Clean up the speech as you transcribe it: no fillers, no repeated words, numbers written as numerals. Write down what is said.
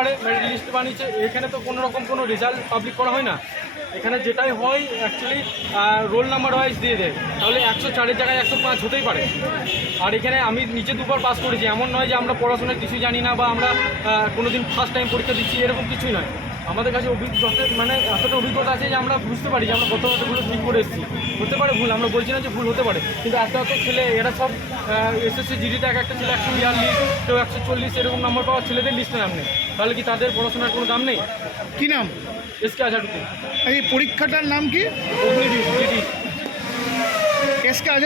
পারে, merit list বানিয়েছে, এখানে তো কোনো রকম কোনো রেজাল্ট পাবলিক করা হয় না। এখানে যেটাই হয় অ্যাকচুয়ালি রোল নাম্বার ওয়াইজ দিয়ে দেয়, তাহলে 104-এর জায়গায় 105 হতেই পারে। আর এখানে আমি নিচে 2বার পাস করেছি, এমন নয় যে আমরা পড়াশোনা কিছুই জানি না বা আমরা কোনোদিন ফার্স্ট টাইম পরীক্ষা দিচ্ছি, এরকম কিছুই নয়। আমাদের কাছে মানে এতটা অভিজ্ঞতা আছে যে আমরা বুঝতে পারি যে আমরা কতগুলো ঠিক করে এসেছি। হতে পারে ভুল, আমরা বলছি না যে ভুল হতে পারে, কিন্তু এত ছেলে এরা সব এসএসসি জিডিতে একটা ছেলে 142, কেউ 140 এরকম নম্বর পাওয়া ছেলেদের লিস্টে নাম নেই, তাহলে কি তাদের পড়াশোনার কোনো দাম নেই? কি নাম? এসকে আজাদুদ্দিন। এই পরীক্ষাটার নাম কি? অগ্নিবীর জিডি। এসকে আজাদ।